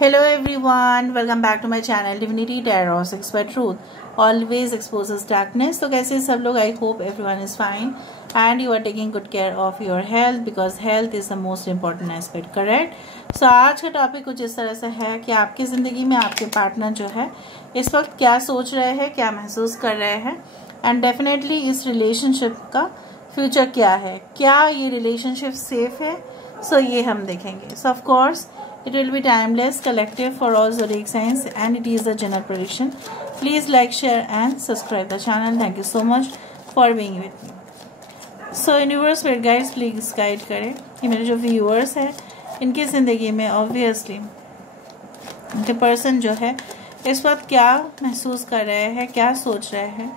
Hello everyone, welcome back to my channel Divinity Tarot 6 by Truth. Always exposes darkness. तो कैसे सब लोग? I hope everyone is fine and you are taking good care of your health because health is the most important aspect, correct? So आज का topic कुछ इस तरह से है कि आपकी ज़िंदगी में आपके पार्टनर जो है इस वक्त क्या सोच रहे हैं, क्या महसूस कर रहे हैं एंड डेफिनेटली इस रिलेशनशिप का फ्यूचर क्या है, क्या ये रिलेशनशिप सेफ है. सो ये हम देखेंगे. सो of course it will be timeless, collective for all zodiac signs and it is a general prediction. Please like, share and subscribe the channel. Thank you so much for being with me. So universe spirit guides please guide करें कि मेरे जो viewers हैं इनकी ज़िंदगी में obviously इनके person जो है इस वक्त क्या महसूस कर रहे हैं, क्या सोच रहे हैं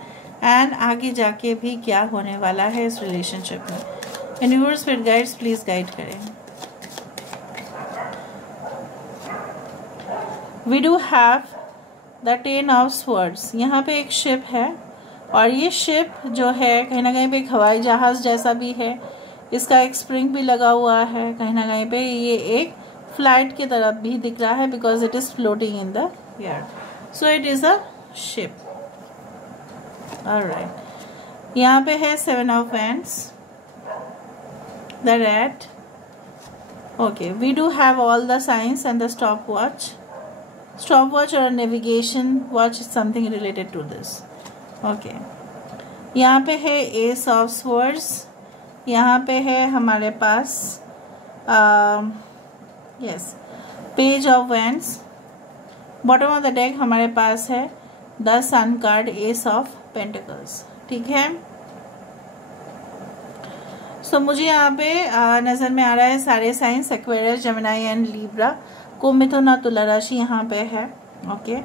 and आगे जाके भी क्या होने वाला है इस relationship में. Universe spirit guides please guide करें. We do have the 10 of Swords. यहाँ पे एक शिप है और ये शिप जो है कहीं ना कहीं पे एक हवाई जहाज़ जैसा भी है. इसका एक स्प्रिंग भी लगा हुआ है. कहीं ना कहीं पे ये एक फ्लाइट की तरफ भी दिख रहा है because it is floating in the air. So it is a ship. Alright, यहाँ पे है 7 of Wands, the Rat. Okay, we do have all the signs and the stopwatch. Stopwatch or navigation watch is something related to this. Okay, यहाँ पे है Ace of Swords. यहाँ पे है हमारे पास yes Page of Wands. Bottom of the deck हमारे पास है the Sun card, Ace of Pentacles. ठीक है. So मुझे यहाँ पे नज़र में आ रहा है सारे science Aquarius, Gemini and Libra. को मिथुन और तुला राशि यहाँ पे है. ओके,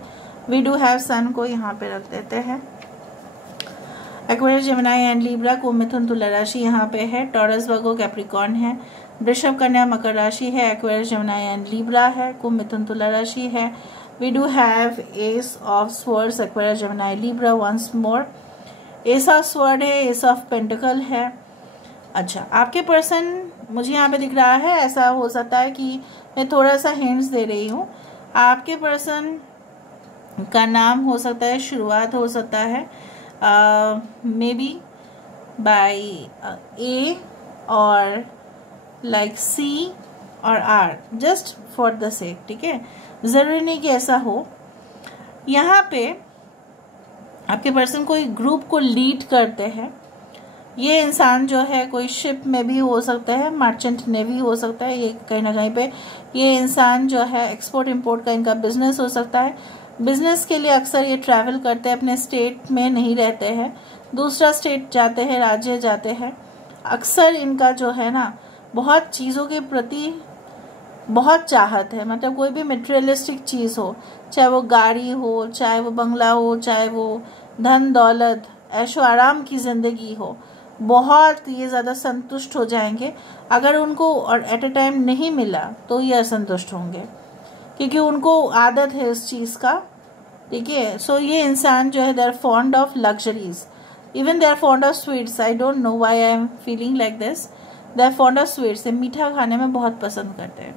वी डू हैव सन को यहाँ पे रख देते हैं. एक्वेरियस, जेमिनी एंड लिब्रा, को मिथुन तुला राशि यहाँ पे है. टॉरस, वर्गो, कैप्रिकॉर्न है. वृषभ, कन्या, मकर राशि है. एक्वेरियस, जेमिनी एंड लिब्रा है. को मिथुन तुला राशि है. We do have ace of swords, Aquarius, Gemini, Libra. Once more ace of sword है, एस ऑफ पेंटिकल है. अच्छा, आपके पर्सन मुझे यहाँ पे दिख रहा है, ऐसा हो सकता है कि मैं थोड़ा सा हिंट्स दे रही हूँ. आपके पर्सन का नाम हो सकता है, शुरुआत हो सकता है मे बी बाय ए और लाइक सी और R, just for the sake. ठीक है, ज़रूरी नहीं कि ऐसा हो. यहाँ पे आपके पर्सन कोई ग्रुप को लीड करते हैं. ये इंसान जो है कोई शिप में भी हो सकता है, मर्चेंट नेवी हो सकता है. ये कहीं ना कहीं पे ये इंसान जो है एक्सपोर्ट इंपोर्ट का इनका बिजनेस हो सकता है. बिजनेस के लिए अक्सर ये ट्रैवल करते हैं, अपने स्टेट में नहीं रहते हैं, दूसरा स्टेट जाते हैं, राज्य जाते हैं. अक्सर इनका जो है ना बहुत चीज़ों के प्रति बहुत चाहत है. मतलब कोई भी मटेरियलिस्टिक चीज़ हो, चाहे वो गाड़ी हो, चाहे वो बंगला हो, चाहे वो धन दौलत ऐशो आराम की ज़िंदगी हो, बहुत ये ज़्यादा संतुष्ट हो जाएंगे. अगर उनको और एट अ टाइम नहीं मिला तो ये असंतुष्ट होंगे क्योंकि उनको आदत है इस चीज़ का. ठीक है. सो ये इंसान जो है they are fond of luxuries, even they are fond of sweets. I don't know why I am feeling like this. They are fond of sweets. मीठा खाने में बहुत पसंद करते हैं.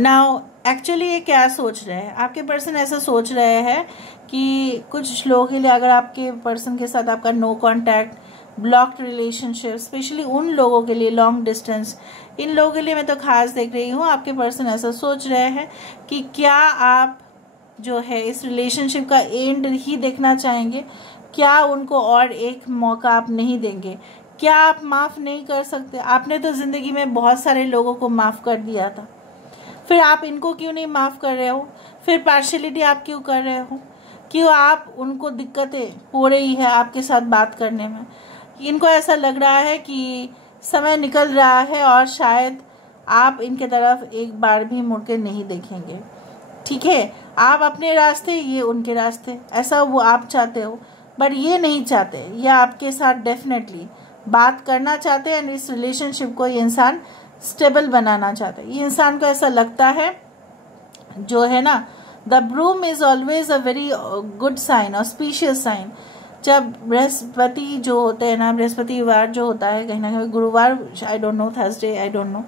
नाउ एक्चुअली ये क्या सोच रहे हैं? आपके पर्सन ऐसा सोच रहे हैं कि कुछ लोगों के लिए, अगर आपके पर्सन के साथ आपका no contact, blocked relationship, specially उन लोगों के लिए लॉन्ग डिस्टेंस, इन लोगों के लिए मैं तो खास देख रही हूँ. आपके पर्सन ऐसा सोच रहे हैं कि क्या आप जो है इस रिलेशनशिप का एंड ही देखना चाहेंगे? क्या उनको और एक मौका आप नहीं देंगे? क्या आप माफ़ नहीं कर सकते? आपने तो ज़िंदगी में बहुत सारे लोगों को माफ़ कर दिया था, फिर आप इनको क्यों नहीं माफ़ कर रहे हो? फिर पार्शलिटी आप क्यों कर रहे हो? क्यों आप उनको दिक्कतें हो रही है आपके साथ बात करने में? इनको ऐसा लग रहा है कि समय निकल रहा है और शायद आप इनके तरफ एक बार भी मुड़ के नहीं देखेंगे. ठीक है, आप अपने रास्ते, ये उनके रास्ते, ऐसा वो आप चाहते हो, बट ये नहीं चाहते. ये आपके साथ डेफिनेटली बात करना चाहते हैं एंड इस रिलेशनशिप को ये इंसान स्टेबल बनाना चाहते हैं. ये इंसान को ऐसा लगता है जो है ना, the broom is always a very good sign, auspicious sign. जब बृहस्पति जो होते हैं ना, बृहस्पतिवार जो होता है, कहीं ना कहीं गुरुवार, आई don't no, Thursday, I don't no,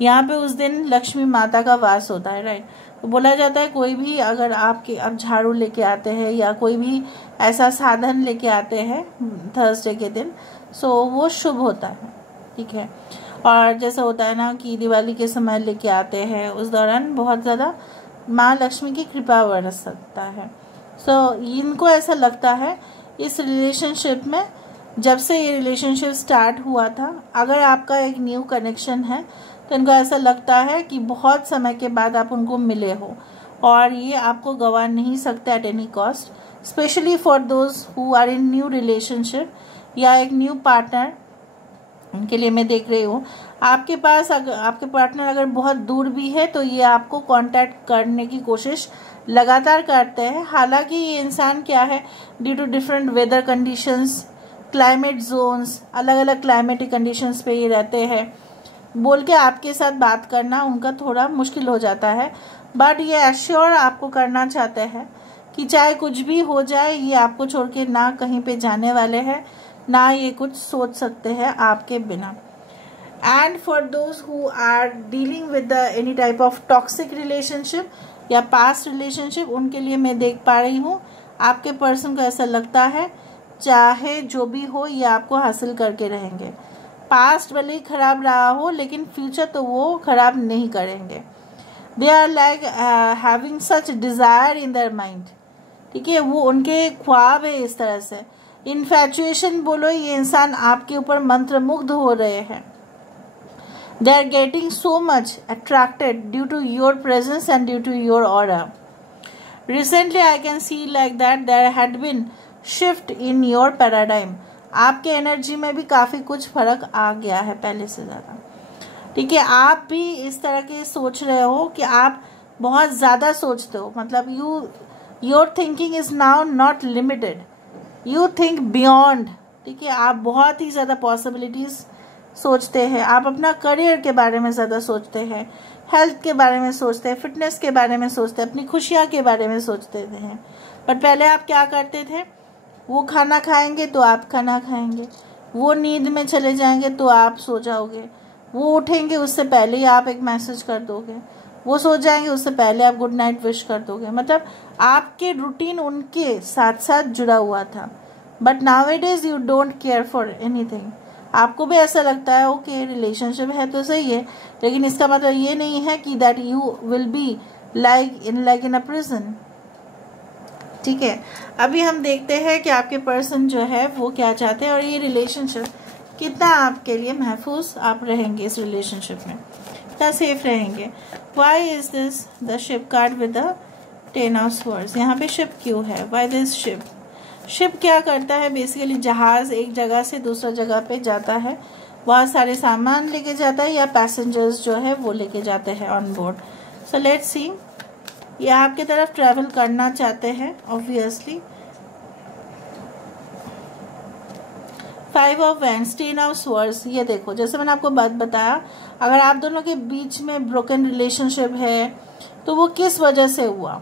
यहाँ पे उस दिन लक्ष्मी माता का वास होता है, राइट। तो बोला जाता है कोई भी अगर आप झाड़ू लेके आते हैं या कोई भी ऐसा साधन लेके आते हैं थर्सडे के दिन, सो वो शुभ होता है, ठीक है। और जैसा होता है ना कि दिवाली के समय लेके आते हैं, उस दौरान बहुत ज़्यादा माँ लक्ष्मी की कृपा बरस सकता है। सो इनको ऐसा लगता है इस रिलेशनशिप में, जब से ये रिलेशनशिप स्टार्ट हुआ था, अगर आपका एक न्यू कनेक्शन है तो इनको ऐसा लगता है कि बहुत समय के बाद आप उनको मिले हो और ये आपको गंवा नहीं सकते at any cost, specially for those who are in new relationship या एक न्यू पार्टनर। उनके लिए मैं देख रही हूँ आपके पास आपके पार्टनर अगर बहुत दूर भी है तो ये आपको कांटेक्ट करने की कोशिश लगातार करते हैं। हालांकि ये इंसान क्या है, due to different weather conditions, climate zones, अलग अलग क्लाइमेटिक कंडीशंस पे ये रहते हैं, बोल के आपके साथ बात करना उनका थोड़ा मुश्किल हो जाता है। बट ये एश्योर आपको करना चाहते हैं कि चाहे कुछ भी हो जाए, ये आपको छोड़ के ना कहीं पे जाने वाले हैं, ना ये कुछ सोच सकते हैं आपके बिना। And for those who are dealing with any type of toxic relationship या पास्ट रिलेशनशिप, उनके लिए मैं देख पा रही हूँ आपके पर्सन को ऐसा लगता है चाहे जो भी हो ये आपको हासिल करके रहेंगे। पास्ट भले ही खराब रहा हो लेकिन फ्यूचर तो वो खराब नहीं करेंगे। They are like having such desire in their mind, ठीक है, वो उनके ख्वाब है इस तरह से। इन्फैचुएशन बोलो, ये इंसान आपके ऊपर मंत्रमुग्ध हो रहे हैं। They are getting so much attracted due to your presence and due to your aura. Recently I can see like that there had been shift in your paradigm. आपके एनर्जी में भी काफ़ी कुछ फर्क आ गया है पहले से ज़्यादा, ठीक है। आप भी इस तरह के सोच रहे हो कि आप बहुत ज़्यादा सोचते हो, मतलब your thinking is now not limited, you think beyond, ठीक है। आप बहुत ही ज़्यादा पॉसिबिलिटीज़ सोचते हैं। आप अपना करियर के बारे में ज़्यादा सोचते हैं, हेल्थ के बारे में सोचते हैं, फिटनेस के बारे में सोचते हैं, अपनी खुशियाँ के बारे में सोचते हैं। बट पहले आप क्या करते थे, वो खाना खाएंगे तो आप खाना खाएंगे, वो नींद में चले जाएंगे तो आप सो जाओगे, वो उठेंगे उससे पहले ही आप एक मैसेज कर दोगे, वो सो जाएंगे उससे पहले आप गुड नाइट विश कर दोगे। मतलब आपके रूटीन उनके साथ साथ जुड़ा हुआ था। But nowadays you don't care for anything. आपको भी ऐसा लगता है ओके रिलेशनशिप है तो सही है, लेकिन इसका मतलब ये नहीं है कि that you will be like in a prison, ठीक है। अभी हम देखते हैं कि आपके पर्सन जो है वो क्या चाहते हैं और ये रिलेशनशिप कितना आपके लिए महफूज आप रहेंगे, इस रिलेशनशिप में कितना सेफ रहेंगे। Why is this the ship card with the 10 of swords. यहाँ पे शिप क्यों है, वाई दिस शिप। शिप क्या करता है, बेसिकली जहाज एक जगह से दूसरा जगह पे जाता है, वहाँ सारे सामान लेके जाता है या पैसेंजर्स जो है वो लेके जाते हैं ऑन बोर्ड। सो लेट्स सी, ये आपकी तरफ ट्रैवल करना चाहते हैं obviously. 5 of wands, 10 of swords. ये देखो जैसे मैंने आपको बात बताया, अगर आप दोनों के बीच में ब्रोकन रिलेशनशिप है तो वो किस वजह से हुआ।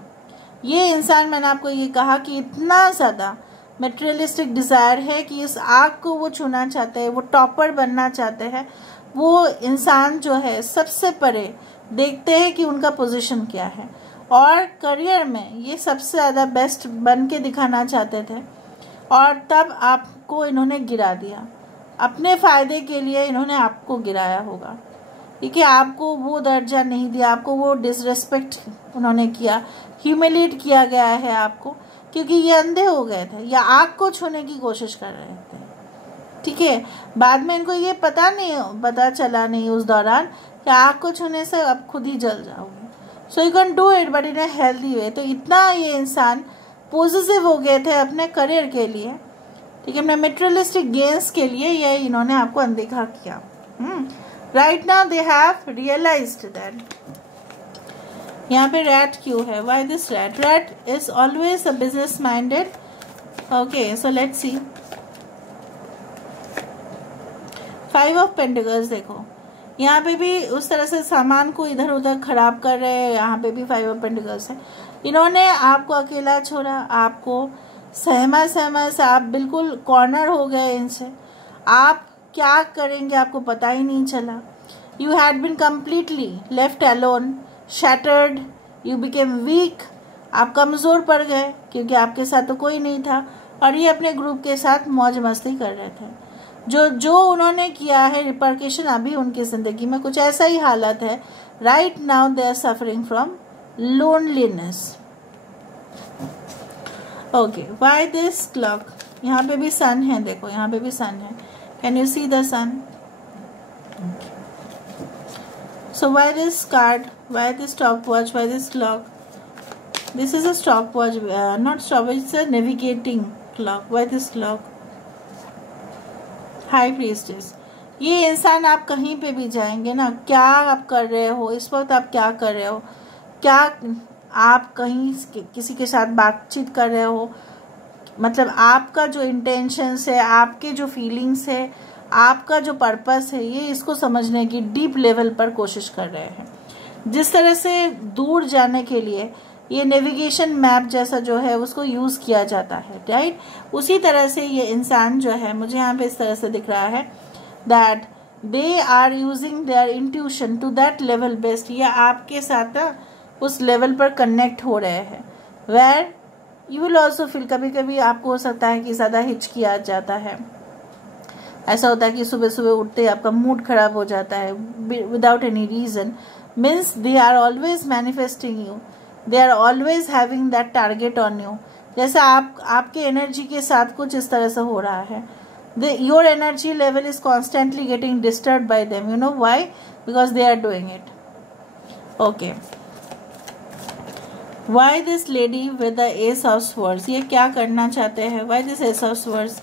ये इंसान, मैंने आपको ये कहा कि इतना ज़्यादा मटेरियलिस्टिक डिज़ायर है कि इस आग को वो छूना चाहते हैं, वो टॉपर बनना चाहते हैं। वो इंसान जो है सबसे परे देखते हैं कि उनका पोजीशन क्या है, और करियर में ये सबसे ज़्यादा बेस्ट बन के दिखाना चाहते थे, और तब आपको इन्होंने गिरा दिया। अपने फ़ायदे के लिए इन्होंने आपको गिराया होगा, ठीक है। आपको वो दर्जा नहीं दिया, आपको वो डिसरेस्पेक्ट उन्होंने किया, ह्यूमिलेट किया गया है आपको, क्योंकि ये अंधे हो गए थे या आग को छूने की कोशिश कर रहे थे, ठीक है। बाद में इनको ये पता चला नहीं उस दौरान कि आग को छूने से अब खुद ही जल जाओगे। So you can do it but in a healthy way. तो इतना ये इंसान पॉजिटिव हो गए थे अपने करियर के लिए, ठीक है, अपने मेटेरियलिस्टिक गेन्स के लिए, ये इन्होंने आपको अनदेखा किया। Right now they have realised that. यहाँ पे रैट क्यों है, why this rat. Rat is always a business minded. Okay, so let's see. 5 of pentacles, देखो यहाँ पे भी उस तरह से सामान को इधर उधर खराब कर रहे हैं। यहाँ पे भी 5 ऑफ पेंटिकल्स है। इन्होंने आपको अकेला छोड़ा, आपको सहमा से आप बिल्कुल कॉर्नर हो गए इनसे। आप क्या करेंगे आपको पता ही नहीं चला। You had been completely left alone, shattered, you became weak. आप कमज़ोर पड़ गए क्योंकि आपके साथ तो कोई नहीं था और ये अपने ग्रुप के साथ मौज मस्ती कर रहे थे। जो उन्होंने किया है रिपरकेशन अभी उनकी ज़िंदगी में कुछ ऐसा ही हालत है। Right now they are suffering from loneliness. Okay, why this clock? यहाँ पे भी सन है, देखो यहाँ पे भी सन है। Can you see the sun? So why this card? Why this stopwatch? Why this clock? This is a stopwatch, not stopwatch. It's a navigating clock. Why this clock? High Priestess. ये इंसान आप कहीं पे भी जाएंगे ना, क्या आप कर रहे हो इस वक्त, आप क्या कर रहे हो, क्या आप कहीं किसी के साथ बातचीत कर रहे हो, मतलब आपका जो इंटेंशंस है, आपके जो फीलिंग्स है, आपका जो पर्पस है, ये इसको समझने की डीप लेवल पर कोशिश कर रहे हैं। जिस तरह से दूर जाने के लिए ये नेविगेशन मैप जैसा जो है उसको यूज़ किया जाता है, राइट, उसी तरह से ये इंसान जो है मुझे यहाँ पे इस तरह से दिख रहा है that they are using their intuition to that level best. ये आपके साथ उस लेवल पर कनेक्ट हो रहे हैं where you will also feel, कभी कभी आपको हो सकता है कि ज़्यादा हिचकिया जाता है, ऐसा होता है कि सुबह सुबह उठते आपका मूड खराब हो जाता है without any reason. Means they are always manifesting you, they are always having that target on you. जैसे आपके एनर्जी के साथ कुछ इस तरह से हो रहा है। Your energy level is constantly getting disturb by them. You know why? Because they are doing it. Okay, why this lady with the ace of swords? ये क्या करना चाहते हैं? Why this ace of swords?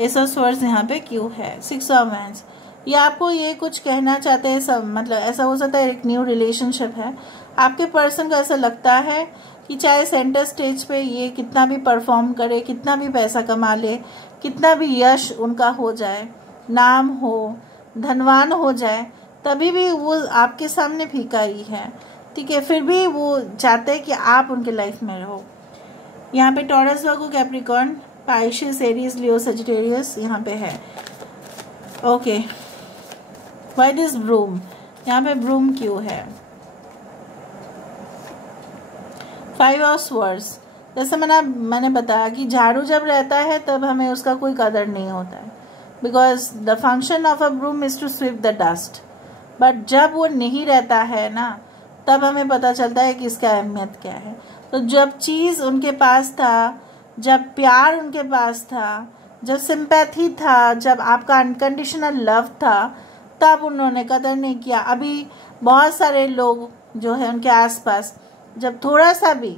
Ace of swords यहाँ पे क्यों है? Six of wands. ये आपको ये कुछ कहना चाहते हैं, सब मतलब ऐसा हो सकता है एक न्यू रिलेशनशिप है। आपके पर्सन को ऐसा लगता है कि चाहे सेंटर स्टेज पे ये कितना भी परफॉर्म करे, कितना भी पैसा कमा ले, कितना भी यश उनका हो जाए, नाम हो, धनवान हो जाए, तभी भी वो आपके सामने फीका ही है, ठीक है। फिर भी वो चाहते हैं कि आप उनके लाइफ में रहो। यहाँ पे Taurus, Virgo, Capricorn, Pisces, Aries, Leo, Sagittarius यहाँ पे है। Okay, why this broom? यहाँ पे ब्रूम क्यों है? Five of swords. जैसे मैंने बताया कि झाड़ू जब रहता है तब हमें उसका कोई कदर नहीं होता है, because the function of a broom is to sweep the dust. But जब वो नहीं रहता है ना, तब हमें पता चलता है कि इसका अहमियत क्या है। तो जब चीज़ उनके पास था, जब प्यार उनके पास था, जब सिंपैथी था, जब आपका अनकंडीशनल लव था, तब उन्होंने कदर नहीं किया। अभी बहुत सारे लोग जो है उनके आसपास, जब थोड़ा सा भी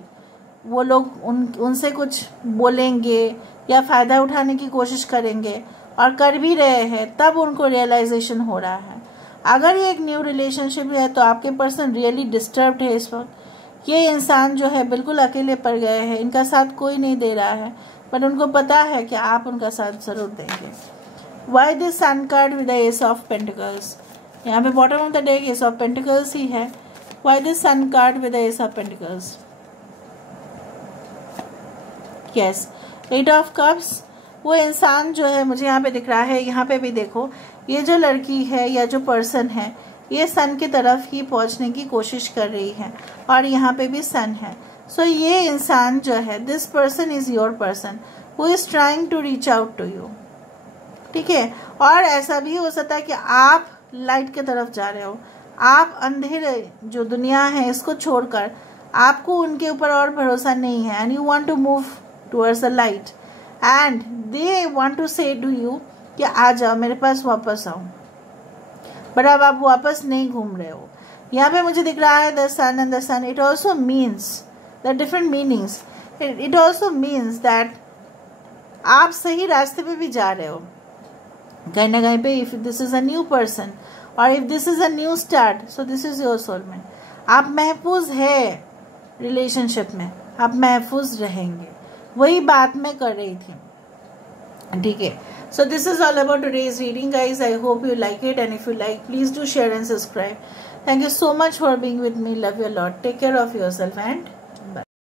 वो लोग उनसे कुछ बोलेंगे या फ़ायदा उठाने की कोशिश करेंगे और कर भी रहे हैं, तब उनको रियलाइजेशन हो रहा है। अगर ये एक न्यू रिलेशनशिप है तो आपके पर्सन रियली डिस्टर्ब्ड है इस वक्त। ये इंसान जो है बिल्कुल अकेले पड़ गए हैं, इनका साथ कोई नहीं दे रहा है, बट उनको पता है कि आप उनका साथ ज़रूर देंगे। Why this sun card with the ace of pentacles? यहाँ पे bottom of the deck ace of pentacles ही है। Why this sun card with the ace of pentacles? Yes, eight of cups. वो इंसान जो है मुझे यहाँ पे दिख रहा है, यहाँ पे भी देखो, ये जो लड़की है या जो पर्सन है ये सन की तरफ ही पहुँचने की कोशिश कर रही है और यहाँ पे भी सन है। सो ये इंसान जो है, this person is your person who is trying to reach out to you, ठीक है। और ऐसा भी हो सकता है कि आप लाइट की तरफ जा रहे हो, आप अंधेरे जो दुनिया है इसको छोड़कर आपको उनके ऊपर और भरोसा नहीं है, and you want to move towards the light, and they want to say to you कि आ जाओ मेरे पास, वापस आओ, बट अब आप वापस नहीं घूम रहे हो। यहाँ पे मुझे दिख रहा है the sun, and the sun it also means the different meanings. It also means that आप सही रास्ते पे भी जा रहे हो कहीं ना कहीं पे। If this is a new person और if this is a new start, so this is your soulmate. आप महफूज है रिलेशनशिप में, आप महफूज रहेंगे, वही बात मैं कर रही थी, ठीक है। So this is all about today's reading, guys. I hope you like it, and if you like, please do share and subscribe. Thank you so much for being with me. Love you a lot. Take care of yourself and